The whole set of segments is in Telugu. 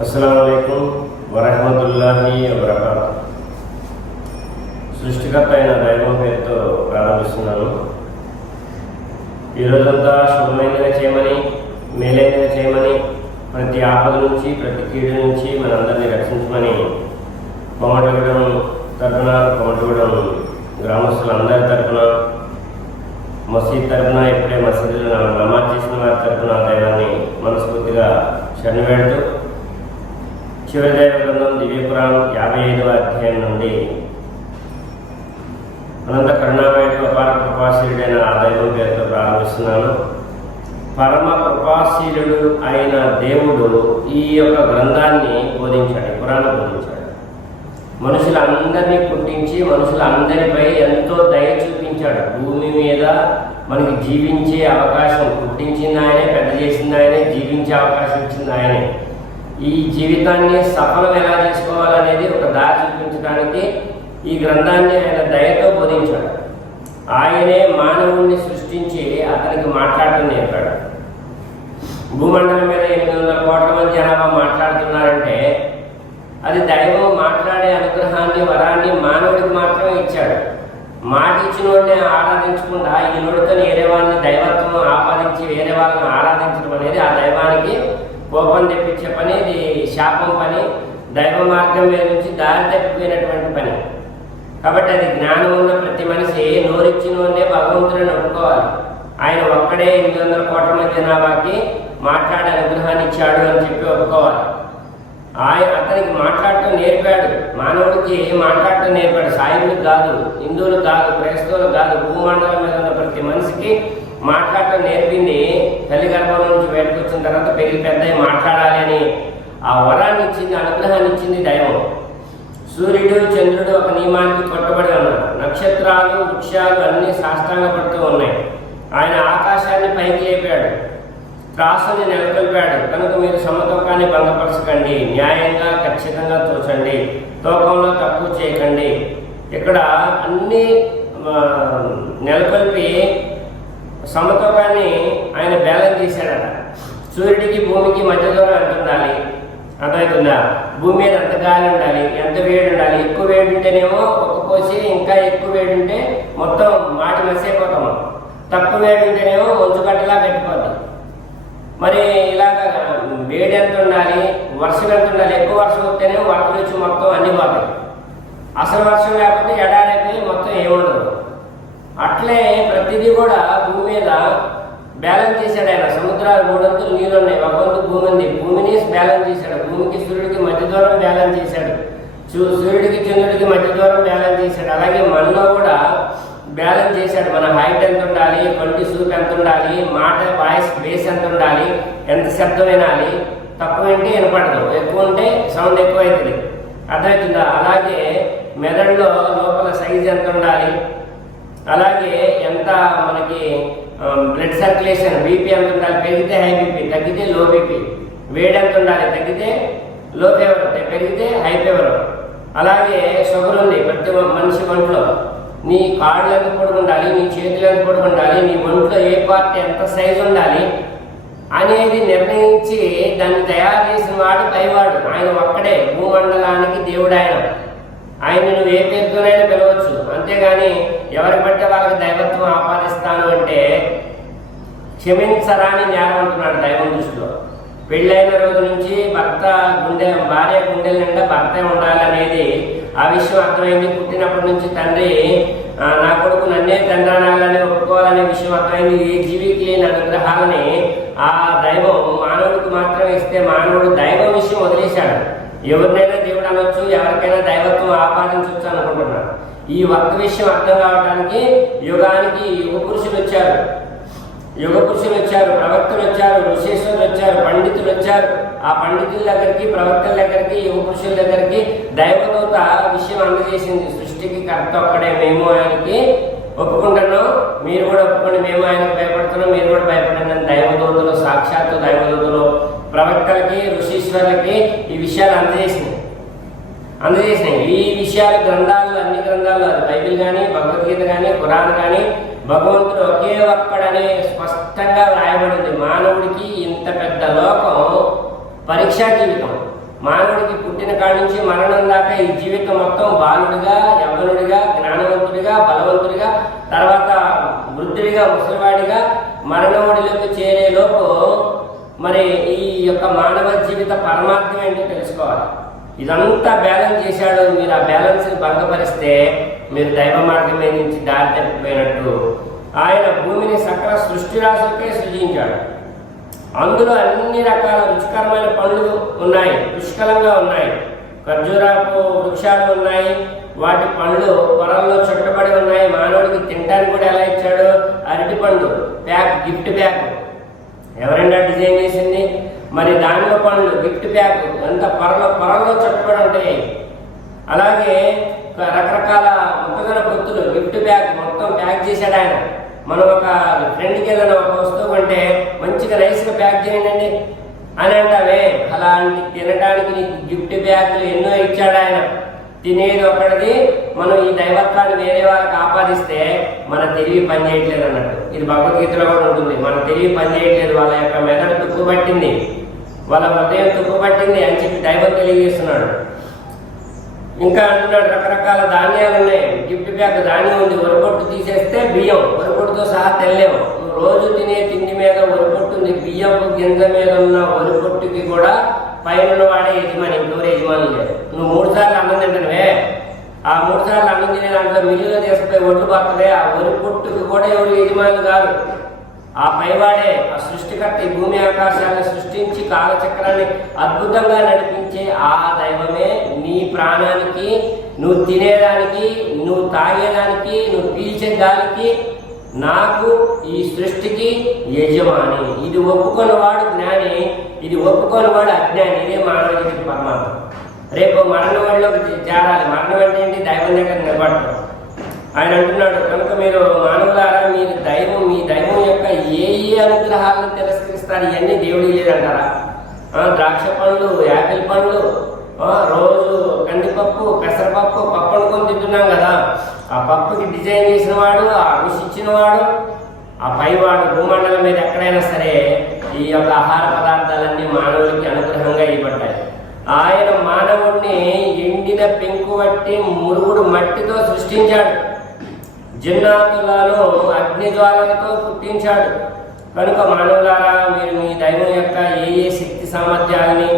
అస్సలం వరహమతుల్లాహి వబర్కాతు. సృష్టికర్త అయిన దైవం పేరుతో ప్రారంభిస్తున్నాను. ఈరోజంతా శుభమైనగా చేయమని మేలైనది చేయమని ప్రతి ఆపద నుంచి ప్రతి కీడు నుంచి మనందరినీ రక్షించమని కొమటగూడెం తరఫున కొమటగూడెం గ్రామస్తులందరి తరఫున మసీద్ తరఫున ఎప్పుడే మసీదులో నమాజ్ చేసిన వారి తరఫున దైవాన్ని మనస్ఫూర్తిగా చనివేడుతూ పెడుతూ శివదేవ గ్రంథం దివ్యపురాణం యాభై ఐదవ అధ్యాయం నుండి. అనంత కరుణామయుడు అపార కృపాశీలుడైన ఆ దైవం పేరుతో ప్రారంభిస్తున్నాను. పరమ కృపాశీలుడు అయిన దేవుడు ఈ యొక్క గ్రంథాన్ని బోధించాడు పురాణం బోధించాడు. మనుషులందరినీ పుట్టించి మనుషులందరిపై ఎంతో దయ చూపించాడు. భూమి మీద మనకి జీవించే అవకాశం పుట్టించింది ఆయనే పెద్ద చేసింది ఆయనే జీవించే అవకాశం ఇచ్చింది ఆయనే. ఈ జీవితాన్ని సఫలం ఎలా చేసుకోవాలనేది ఒక దారి చూపించడానికి ఈ గ్రంథాన్ని ఆయన దయతో బోధించాడు. ఆయనే మానవుణ్ణి సృష్టించి అతనికి మాట్లాడటం నేర్పాడు. భూమండలం మీద ఎనిమిది వందల కోట్ల మంది జనాభా మాట్లాడుతున్నారంటే అది దైవం మాట్లాడే అనుగ్రహాన్ని వరాన్ని మానవుడికి మాత్రమే ఇచ్చాడు. మాట ఇచ్చిన వాడిని ఆరాధించకుండా ఈ నోటితో వేరే వాళ్ళని దైవత్వం ఆపాదించి వేరే వాళ్ళని ఆరాధించడం అనేది ఆ దైవానికి కోపం తెప్పించే పని ఇది శాపం పని దైవ మార్గం మీద నుంచి దారి తప్పిపోయినటువంటి పని. కాబట్టి అది జ్ఞానం ఉన్న ప్రతి మనిషి నోరిచ్చిన వాడినే భగవంతుడిని ఒప్పుకోవాలి ఆయన ఒక్కడే ఎనిమిది వందల కోట్ల మంది జనాభాకి మాట్లాడే అనుగ్రహాన్ని ఇచ్చాడు అని చెప్పి ఒప్పుకోవాలి. ఆయన అతనికి మాట్లాడటం నేర్పాడు. మానవుడికి మాట్లాడటం నేర్పాడు? సాయువులు కాదు హిందువులు కాదు క్రైస్తవులు కాదు భూమండలం మీద ఉన్న ప్రతి మనిషికి మాట్లాడటం నేర్పింది తల్లి గర్భం నుంచి బయటకు వచ్చిన తర్వాత పెరిగి పెద్ద మాట్లాడాలి అని. ఆ వరాన్ని ఇచ్చింది అనుగ్రహాన్ని ఇచ్చింది దైవం. సూర్యుడు చంద్రుడు ఒక నియమానికి కట్టుబడి ఉన్నారు. నక్షత్రాలు వృక్షాలు అన్నీ సాష్టాంగ పడుతూ ఉన్నాయి. ఆయన ఆకాశాన్ని పైకి లేపాడు. త్రాసుని నెలకొల్పాడు. కనుక మీరు సమతూకాన్ని భంగపరచకండి. న్యాయంగా ఖచ్చితంగా తోచండి. తూకంలో తక్కువ చేయకండి. ఇక్కడ అన్ని నెలకొల్పి సమతూకాన్ని ఆయన బ్యాలెన్స్ చేశాడట. సూర్యుడికి భూమికి మధ్య దూరం ఎంత ఉండాలి? అర్థమవుతుందా భూమి మీద ఎంత గాలి ఉండాలి? ఎంత వేడి ఉండాలి? ఎక్కువ వేడి ఉంటేనేమో ఒక కోసి ఇంకా ఎక్కువ వేడి ఉంటే మొత్తం మాటి మసైపోతాము తక్కువ వేడి ఉంటేనేమో మంచు గడ్డలా పెట్టిపోద్ది మరి ఇలాగ వేడి ఎంత ఉండాలి? వర్షం ఎంత ఉండాలి? ఎక్కువ వర్షం వస్తేనే వరదలు వచ్చి మొత్తం అన్ని పోతాయి. అసలు వర్షం లేకపోతే ఎడారైపోయి మొత్తం ఏముండదు. అట్లే ప్రతిదీ కూడా భూమి మీద బ్యాలెన్స్ చేశాడు ఆయన. సముద్రాలు మూడంతులు నీళ్ళు ఉన్నాయి ఒక వంతు భూమి ఉంది. భూమిని బ్యాలెన్స్ చేశాడు. భూమికి సూర్యుడికి మధ్య దూరం బ్యాలెన్స్ చేశాడు. చూ- సూర్యుడికి చంద్రుడికి మధ్య దూరం బ్యాలెన్స్ చేశాడు. అలాగే మనలో కూడా బ్యాలెన్స్ చేశాడు. మన హైట్ ఎంత ఉండాలి? కంటి సూప్ ఎంత ఉండాలి? మాట వాయిస్ బేస్ ఎంత ఉండాలి? ఎంత శబ్దం వినాలి? తక్కువ వింటే వినపడదు. ఎక్కువ ఉంటే సౌండ్ ఎక్కువ అవుతుంది అర్థమవుతుందా? అలాగే మెదడులో లోపల సైజ్ ఎంత ఉండాలి? అలాగే ఎంత మనకి బ్లడ్ సర్క్యులేషన్ బీపీ ఎంత ఉండాలి? పెరిగితే హై బీపీ తగ్గితే లో బీపీ వేడి ఎంత ఉండాలి? తగ్గితే లో ఫీవర్ పెరిగితే హై ఫీవర్ అలాగే షుగర్ ఉంది ప్రతి మనిషి ఒంట్లో. నీ కాళ్ళు ఎంత పొడుగు ఉండాలి? నీ చేతులు ఎంత పొడుగు ఉండాలి? నీ ఒంట్లో ఏ పార్ట్ ఎంత సైజు ఉండాలి? అనేది నిర్ణయించి దాన్ని తయారు చేసిన వాడు పైవాడు. ఆయన ఒక్కడే భూమండలానికి దేవుడు ఆయన. ఆయన నువ్వు ఏ పేరుతోనైనా పిలవచ్చు. అంతేగాని ఎవరి పట్టే వాళ్ళకి దైవత్వం ఆపాదిస్తాను అంటే క్షమించరాని నేరం అంటున్నాడు దైవం దృష్టిలో. పెళ్ళైన రోజు నుంచి భర్త గుండె భార్య గుండెల నిండా భర్త ఉండాలనేది ఆ విషయం అర్థమైంది. పుట్టినప్పటి నుంచి తండ్రి నా కొడుకు నన్నే తండ్రి అనాలని ఒప్పుకోవాలనే విషయం అర్థమైంది. జీవికి లేని అనుగ్రహాలని ఆ దైవం మానవుడికి మాత్రమే ఇస్తే మానవుడు దైవం విషయం వదిలేశాడు. ఎవరినైనా దేవుడు అనొచ్చు ఎవరికైనా దైవత్వం ఆపాదించవచ్చు అనుకుంటున్నాడు. ఈ వర్క్ విషయం అర్థం కావడానికి యుగానికి యుగ పురుషులు వచ్చారు. యుగ పురుషులు వచ్చారు ప్రవక్తలు వచ్చారు ఋషేశ్వరులు వచ్చారు పండితులు వచ్చారు. ఆ పండితుల దగ్గరికి ప్రవక్తల దగ్గరికి యుగ పురుషుల దగ్గరికి దైవదూత విషయం అందజేసింది. సృష్టికి కర్త ఒక్కడే మేము ఆయనకి ఒప్పుకుంటున్నాం. మీరు కూడా ఒప్పుకోండి మేము ఆయనకు భయపడుతున్నాం మీరు కూడా భయపడండి అని దైవదూతలు సాక్షాత్తు దైవదూతలు ప్రవక్తలకి ఋషీశ్వరులకి ఈ విషయాలు అందజేసింది. అందజేసినాయి ఈ విషయాలు గ్రంథాలు అన్ని గ్రంథాలు అది బైబిల్ కానీ భగవద్గీత కానీ ఖురాన్ కానీ భగవంతుడు ఒకే ఒక్కడనే స్పష్టంగా రాయబడింది మానవుడికి ఇంత పెద్ద లోకం పరీక్షా జీవితం. మానవుడికి పుట్టిన కాడి నుంచి మరణం దాకా ఈ జీవితం మొత్తం బాలుడిగా యవ్వనుడిగా జ్ఞానవంతుడిగా బలవంతుడిగా తర్వాత వృద్ధుడిగా ముసలివాడిగా మరణముడిలోకి చేరే లోపు మరి ఈ యొక్క మానవ జీవిత పరమార్థం ఏంటో తెలుసుకోవాలి. ఇదంతా బ్యాలెన్స్ చేశాడు. మీరు ఆ బ్యాలెన్స్ భంగపరిస్తే మీరు దైవ మార్గం నుంచి దారి తప్పిపోయినట్టు ఆయన భూమిని సకల సృష్టి రాశులకే సృజించాడు. అందులో అన్ని రకాల రుచికరమైన పండ్లు ఉన్నాయి. పుష్కలంగా ఉన్నాయి. ఖర్జూరాపు వృక్షాలు ఉన్నాయి. వాటి పండ్లు పొలంలో చుట్టబడి ఉన్నాయి. మానవుడికి తినడానికి కూడా ఎలా ఇచ్చాడు? అరటి పండు. Pack gift pack. ఎవరైనా డిజైన్ చేసింది? మరి దానిలో పనులు గిఫ్ట్ ప్యాక్ అంత పొరలో పొరల్లో చుట్టబడి ఉంటాయి అలాగే రకరకాల మొక్కజొన్న పొత్తులు గిఫ్ట్ ప్యాక్ మొత్తం ప్యాక్ చేశాడు ఆయన. మనం ఒక ఫ్రెండ్కి ఏదైనా ఒక వస్తువు అంటే మంచిగా రైస్గా ప్యాక్ చేయండి అని అంటావే అలాంటి తినడానికి నీకు గిఫ్ట్ బ్యాగులు ఎన్నో ఇచ్చాడు ఆయన. తినేది ఒకటిది మనం ఈ దైవత్వాన్ని వేరే వాళ్ళకి ఆపాదిస్తే మన తెలివి పనిచేయట్లేదు అన్నట్టు. ఇది భగవద్గీతలో కూడా ఉంటుంది. మన తెలివి పనిచేయట్లేదు వాళ్ళ యొక్క మెదడు తుప్పుపట్టింది వాళ్ళ హృదయం తుప్పబట్టింది అని చెప్పి దైవం తెలియజేస్తున్నాడు. ఇంకా అంటున్నాడు రకరకాల ధాన్యాలు ఉన్నాయి. గిఫ్ట్ బ్యాగ్ ధాన్యం ఉంది. వరపొట్టు తీసేస్తే బియ్యం. వరపొట్టుతో సహా తెల్లేము రోజు తినే తిండి మీద వరపొట్టు ఉంది. బియ్యపు గింజ మీద ఉన్న వరపొట్టుకి కూడా పైన వాడే యజమాని ఇంట్లో యజమాని లేదు నువ్వు మూడు సార్లు అన్నం తింటున్నావే. ఆ మూడు సార్లు అన్నం తినే దాంట్లో మిగిలిన తీసుకుపోయి ఒడ్లు పడుతుంది ఆ వరి పొట్టుకు కూడా ఎవరు యజమానులు కాదు ఆ పైవాడే ఆ సృష్టికర్త ఈ భూమి ఆకాశాన్ని సృష్టించి కాలచక్రాన్ని అద్భుతంగా నడిపించే ఆ దైవమే నీ ప్రాణానికి నువ్వు తినేదానికి నువ్వు తాగేదానికి నువ్వు పీల్చే దానికి నాకు ఈ సృష్టికి యజమాని. ఇది ఒప్పుకొనివాడు జ్ఞాని ఇది ఒప్పుకొనివాడు అజ్ఞాని ఇదే మానవ జీవిత పరమాత్మ. రేపు మరణ వాడిలోకి చేరాలి మరణం అంటే ఏంటి? దైవం దగ్గర నిలబడతాం ఆయన అంటున్నాడు కనుక మీరు మానవులారా మీరు దైవం మీ దైవం యొక్క ఏ ఏ అనుగ్రహాలను తిరస్కరిస్తారు? ఇవన్నీ దేవుడు లేదంటారా? ద్రాక్ష పండ్లు యాపిల్ పండ్లు రోజు కందిపప్పు పెసరపప్పు పప్పు అనుకొని తింటున్నాం కదా. ఆ పప్పుకి డిజైన్ చేసిన వాడు ఆ రుచి ఇచ్చిన వాడు ఆ పైవాడు భూమండలం మీద ఎక్కడైనా సరే ఈ యొక్క ఆహార పదార్థాలన్నీ మానవులకి అనుగ్రహంగా ఇవ్వబడ్డాయి. ఆయన మానవుణ్ణి ఎండిన పెంకు బట్టి మురుగుడు మట్టితో సృష్టించాడు. జిన్నాతులను అగ్నిజ్వాలలతో పుట్టించాడు. కనుక మానవులారా మీరు మీ దైవం యొక్క ఏ ఏ శక్తి సామర్థ్యాలని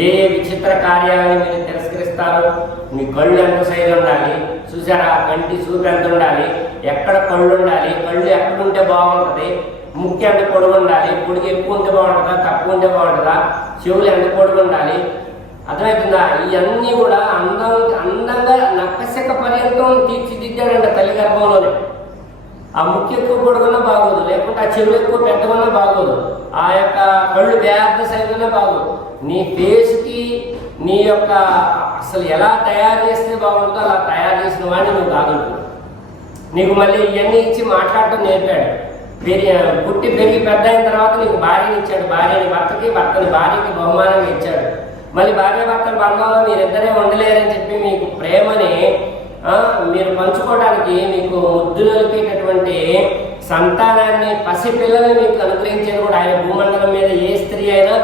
ఏ ఏ విచిత్ర కార్యాలని మీరు తిరస్కరిస్తారు మీ కళ్ళు ఎంత సైజు ఉండాలి. చూసారా కంటి చూపు ఎంత ఉండాలి? ఎక్కడ కళ్ళు ఉండాలి? కళ్ళు ఎక్కడ ఉంటే బాగుంటుంది? ముక్కు ఎంత పొడుగు ఉండాలి? పొడుగు ఎక్కువ ఉంటే బాగుంటుందా? తక్కువ ఉంటే బాగుంటుందా? చెవులు ఎంత పొడుగు ఉండాలి? అర్థమవుతుందా ఇవన్నీ కూడా అందం అందంగా నక్కశక పర్యంతం తీర్చిదిద్దాడంట తల్లి గర్భంలోనే. ఆ ముక్కు ఎక్కువ పొడుగున్నా బాగోదు లేకుంటే ఆ చెవులు ఎక్కువ పెద్దగున్నా బాగోదు ఆ యొక్క కళ్ళు పెద్ద సైజునే బాగోదు. నీ ఫేస్కి నీ యొక్క అసలు ఎలా తయారు చేస్తే బాగుంటుందో అలా తయారు చేసిన వాడిని నువ్వు కాదుంటున్నావు నీకు మళ్ళీ ఇవన్నీ ఇచ్చి మాట్లాడటం నేర్పాడు. పెరిగి పుట్టి పెరిగి పెద్ద అయిన తర్వాత నీకు భార్యని ఇచ్చాడు భార్యని భర్తకి భర్తని భార్యకి బహుమానంగా ఇచ్చాడు. మళ్ళీ భార్య భర్తలు బంధంలో మీరిద్దరే ఉండలేరని చెప్పి మీకు ప్రేమని మీరు పంచుకోవడానికి మీకు ముద్దులకేటటువంటి సంతానాన్ని పసిపిల్లల్ని మీకు అనుగ్రహించేది కూడా ఆయన భూమండలం మీద ఏ స్త్రీ అయినా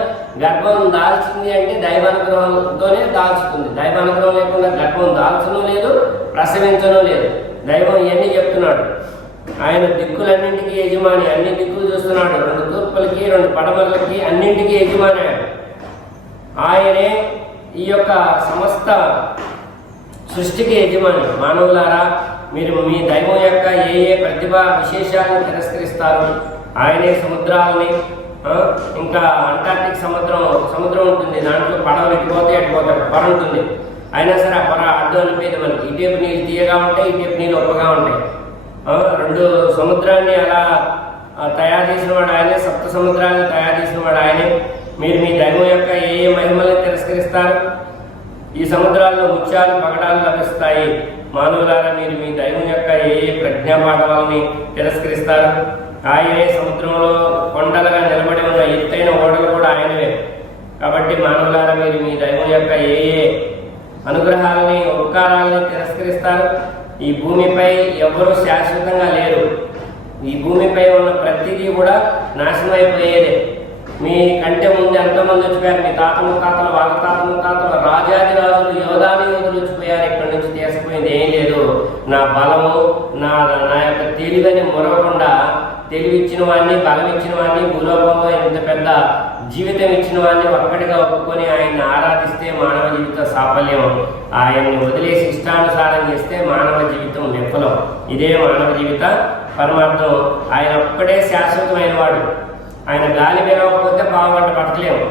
గర్భం దాల్చింది అంటే దైవానుగ్రహంతోనే దాల్చుతుంది. దైవానుగ్రహం లేకుండా గర్భం దాల్చను లేదు ప్రసవించను లేదు. దైవం ఇవన్నీ చెప్తున్నాడు. ఆయన దిక్కులన్నింటికీ యజమాని అన్ని దిక్కులు చూస్తున్నాడు. రెండు తూర్పులకి రెండు పడమలకి అన్నింటికీ యజమాని ఆయనే ఈ యొక్క సమస్త సృష్టికి యజమాని. మానవులారా మీరు మీ దైవం యొక్క ఏ ఏ ప్రతిభ విశేషాలను తిరస్కరిస్తారు? ఆయనే సముద్రాలని ఇంకా అంటార్టిక్ సముద్రం సముద్రం ఉంటుంది. దాంట్లో పడవలు ఎటుపోతే ఎటుపోతాడు పొర ఉంటుంది. అయినా సరే ఆ పొర అడ్డు అనిపోయింది మనకి. ఇటేపు నీళ్ళు తీయగా ఉంటాయి ఇటేపు నీళ్ళు ఒప్పగా ఉంటాయి. రెండు సముద్రాన్ని అలా తయారు చేసిన వాడు ఆయనే సప్త సముద్రాన్ని తయారు చేసిన వాడు ఆయనే. మీరు మీ దైవం యొక్క ఏ ఏ ఈ సముద్రాల్లో ముత్యాలు పగడాలు లభిస్తాయి. మానవులారా మీరు మీ దైవం యొక్క ఏ ఏ ప్రజ్ఞాపాఠాలని తిరస్కరిస్తారు? ఆయనే సముద్రంలో కొండలుగా నిలబడి ఉన్న ఎత్తైన ఓడలు కూడా ఆయనవే. కాబట్టి మానవులారా మీరు మీ దైవం యొక్క ఏ ఏ అనుగ్రహాలని ఉపకారాలని తిరస్కరిస్తారు? ఈ భూమిపై ఎవ్వరూ శాశ్వతంగా లేరు. ఈ భూమిపై ఉన్న ప్రతిదీ కూడా నాశనం అయిపోయేదే మీ కంటే ముందు ఎంతమంది వచ్చిపోయారు. మీ తాత ముత్తాతలు వాళ్ళ తాత ముత్తాతలు రాజాది రాజులు యోధాని యోధులు వచ్చిపోయారు. ఇక్కడి నుంచి తీసుకుపోయింది ఏం లేదు. నా బలము నా నా యొక్క తెలివని మురవకుండా తెలివి ఇచ్చిన వాడిని బలం ఇచ్చిన వాడిని భూలోకంలో ఇంత పెద్ద జీవితం ఇచ్చిన వాడిని ఒక్కటిగా ఒప్పుకొని ఆయన్ని ఆరాధిస్తే మానవ జీవితం సాఫల్యం. ఆయన్ని వదిలేసి ఇష్టానుసారం చేస్తే మానవ జీవితం విఫలం. ఇదే మానవ జీవిత పరమార్థం. ఆయన ఒక్కడే శాశ్వతమైన వాడు. ఆయన గాలి పెరగకపోతే బాగుంట పట్టలేము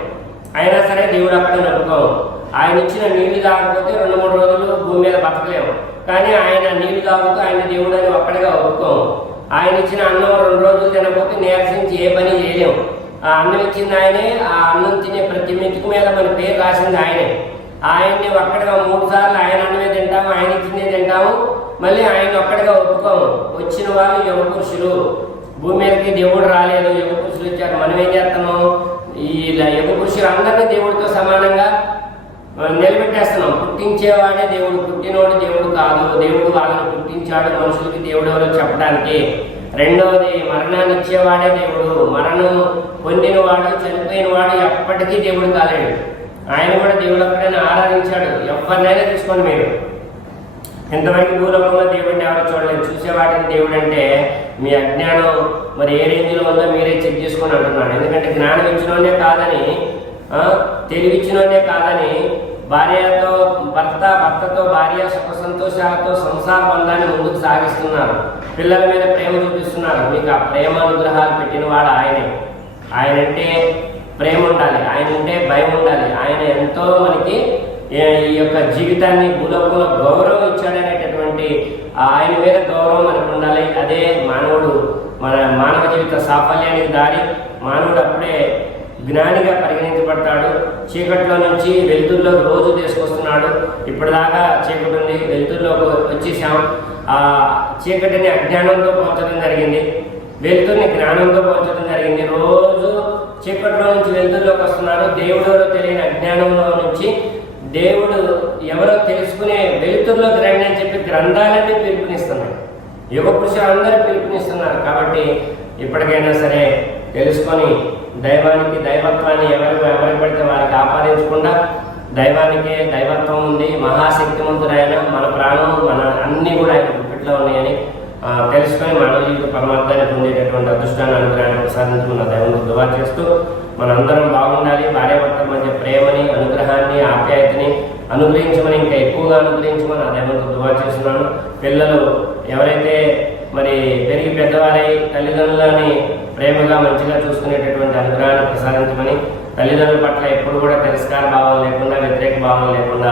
అయినా సరే దేవుడు అక్కడ నడుపుకోము ఆయన ఇచ్చిన నీళ్ళు తాగకపోతే రెండు మూడు రోజులు భూమి మీద బతకలేము కానీ ఆయన నీళ్ళు తాగుతూ ఆయన దేవుడు అని ఒక్కడిగా ఒప్పుకోము ఆయన ఇచ్చిన అన్నం రెండు రోజులు తినకపోతే నీరసించి ఏ పని చేయలేము ఆ అన్నం ఇచ్చింది ఆయనే ఆ అన్నం తినే ప్రతి మెతుకు మీద మన పేరు రాసింది ఆయనే. ఆయన్ని ఒక్కడిగా మూడు సార్లు ఆయన అన్నమే తింటాము ఆయన ఇచ్చిందే తింటాము. మళ్ళీ ఆయన ఒక్కడిగా ఒప్పుకోము. వచ్చిన వాళ్ళు యువ పురుషులు భూమి మీదకి దేవుడు రాలేదు యుగ పురుషులు వచ్చారు. మనం ఏం చేస్తాము? ఈ యుగ పురుషులు అందరినీ దేవుడితో సమానంగా నిలబెట్టేస్తున్నాం. పుట్టించేవాడే దేవుడు పుట్టినోడు దేవుడు కాదు. దేవుడు వాళ్ళని పుట్టించాడు. మనుషులకి దేవుడు ఎవరో చెప్పడానికి. రెండవది మరణాన్ని ఇచ్చేవాడే దేవుడు. మరణం పొందినవాడు చనిపోయినవాడు ఎప్పటికీ దేవుడు కాలేడు. ఆయన కూడా దేవుడు అప్పుడైనా ఆరాధించాడు. ఎవరినైనా తీసుకోండి మీరు. ఇంతవరకు భూలోకంలో దేవుడిని ఎవరు చూడలేదు. చూసేవాడిని దేవుడు అంటే మీ అజ్ఞానం మరి ఏ రేంజ్లో ఉందో మీరే చెక్ చేసుకొని అంటున్నాడు. ఎందుకంటే జ్ఞానం ఇచ్చినోనే కాదని ఆ, తెలివి ఇచ్చినోనే కాదని భార్యతో భర్త భర్తతో భార్య సుఖ సంతోషాలతో సంసార బంధాన్ని ముందుకు సాగిస్తున్నారు. పిల్లల మీద ప్రేమ చూపిస్తున్నారు. మీకు ఆ ప్రేమ అనుగ్రహాలు పెట్టిన వాడు ఆయనే. ఆయన అంటే ప్రేమ ఉండాలి ఆయన అంటే భయం ఉండాలి. ఆయన ఎంతో మనకి ఈ యొక్క జీవితాన్ని భూలోకంలో గౌరవం ఇచ్చాడని ఆ ఆయన మీద గౌరవం మనకు ఉండాలి. అదే మానవుడు మన మానవ జీవిత సాఫల్యానికి దారి. మానవుడు అప్పుడే జ్ఞానిగా పరిగణించబడతాడు. చీకట్లో నుంచి వెలుతుల్లో రోజు తీసుకొస్తున్నాడు. ఇప్పటిదాకా చీకటి ఉంది వెలుతురులోకి వచ్చేసాం. ఆ చీకటిని అజ్ఞానంతో పోల్చడం జరిగింది. వెలుతుర్ని జ్ఞానంతో పోల్చడం జరిగింది. రోజు చీకట్లో నుంచి వెలుతురులోకి వస్తున్నారు దేవుడు తెలియని అజ్ఞానంలో నుంచి దేవుడు ఎవరో తెలుసుకునే వెలుతురులోకి రండి అని చెప్పి గ్రంథాలన్నీ పిలుపునిస్తున్నాయి యుగ పురుషులందరూ పిలుపునిస్తున్నారు కాబట్టి ఇప్పటికైనా సరే తెలుసుకొని దైవానికి దైవత్వాన్ని ఎవరు ఎవరికి పడితే వారికి ఆపాదించకుండా దైవానికే దైవత్వం ఉంది మహాశక్తివంతుడైన మన ప్రాణం మన అన్నీ కూడా ఆయన గుప్పిట్లో ఉన్నాయని తెలుసుకొని మానవ జీవిత పరమార్థాన్ని పొందేటటువంటి అదృష్టాన్ని అనుగ్రహాన్ని ప్రసాదించుకున్న దైవం దువా చేస్తూ మనందరం బాగుండాలి భార్యాభర్తల మధ్య ప్రేమని అనుగ్రహాన్ని ఆప్యాయతని అనుగ్రహించమని ఇంకా ఎక్కువగా అనుగ్రహించమని ఆ దైవంతో దువా చేస్తున్నాను. పిల్లలు ఎవరైతే మరి పెరిగి పెద్దవారై తల్లిదండ్రులని ప్రేమగా మంచిగా చూసుకునేటటువంటి అనుగ్రహాన్ని ప్రసాదించమని తల్లిదండ్రుల పట్ల ఎప్పుడు కూడా తిరస్కార భావం లేకుండా వ్యతిరేక భావం లేకుండా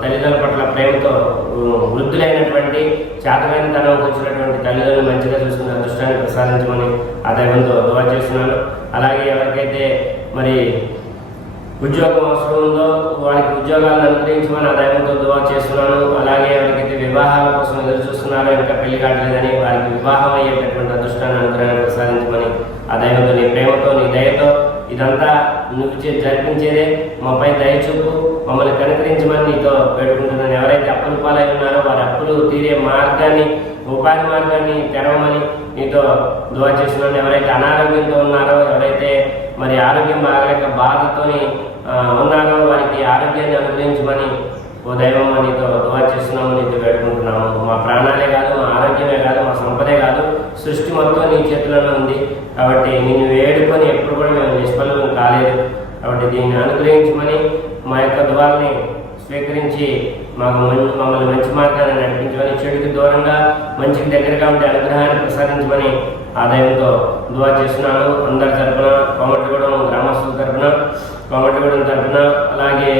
తల్లిదండ్రుల పట్ల ప్రేమతో వృద్ధులైనటువంటి చేతమైన తనంకి వచ్చినటువంటి తల్లిదండ్రులు మంచిగా చూసుకునే అదృష్టాన్ని ప్రసాదించమని ఆ దైవంతో దువా చేస్తున్నాను. అలాగే ఎవరికైతే మరి ఉద్యోగం అవసరం ఉందో వారికి ఉద్యోగాలను అనుగ్రహించమని ఆ దైవంతో దువా చేస్తున్నాను. అలాగే ఎవరికైతే వివాహాల కోసం ఎదురు చూస్తున్నారో ఇంకా పెళ్ళి కావట్లేదని వారికి వివాహం అయ్యేటటువంటి అదృష్టాన్ని అనుగ్రహాన్ని ప్రసాదించమని ఆ దైవంతో నీ ప్రేమతో నీ దయతో ఇదంతా నువ్వు జరిపించేదే. మాపై దయ చూపు. మమ్మల్ని కనుకరించమని నీతో పెడుకుంటున్నాను ఎవరైతే అప్పులు పాలై ఉన్నారో వారి అప్పులు తీరే మార్గాన్ని ఉపాధి మార్గాన్ని తెరవమని నీతో దువా చేస్తున్నాను. ఎవరైతే అనారోగ్యంతో ఉన్నారో ఎవరైతే మరి ఆరోగ్యం బాగలేక బాధతోని ఉన్నారో వారికి ఆరోగ్యాన్ని అనుగ్రహించమని ఓ దైవం నీతో దువా చేస్తున్నాము నీతో పెట్టుకుంటున్నాము మా ప్రాణాలే కాదు మా ఆరోగ్యమే కాదు మా సంపదే కాదు సృష్టి మొత్తం నీ చేతిలోనే ఉంది. కాబట్టి నిన్ను వేడుకొని ఎప్పుడు కూడా మేము నిష్ఫలం కాలేదు. కాబట్టి దీన్ని అనుగ్రహించమని మా యొక్క దువాల్ని స్వీకరించి మాకు మమ్మల్ని మంచి మార్గాన్ని నడిపించమని చెడుకి దూరంగా మంచికి దగ్గరగా ఉండే అనుగ్రహాన్ని ప్రసాదించమని ఆదాయంతో దువా చేస్తున్నాను. అందరి తరఫున కోమటిగూడెం గ్రామస్తుల తరఫున కోమటిగూడెం తరఫున అలాగే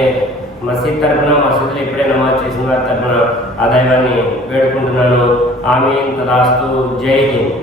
మసీద్ తరఫున మసీదులు ఎప్పుడైనా నమాజ్ చేసిన వారి తరపున ఆ దైవాన్ని వేడుకుంటున్నాను. ఆమె తదాస్తు. జై హింద్.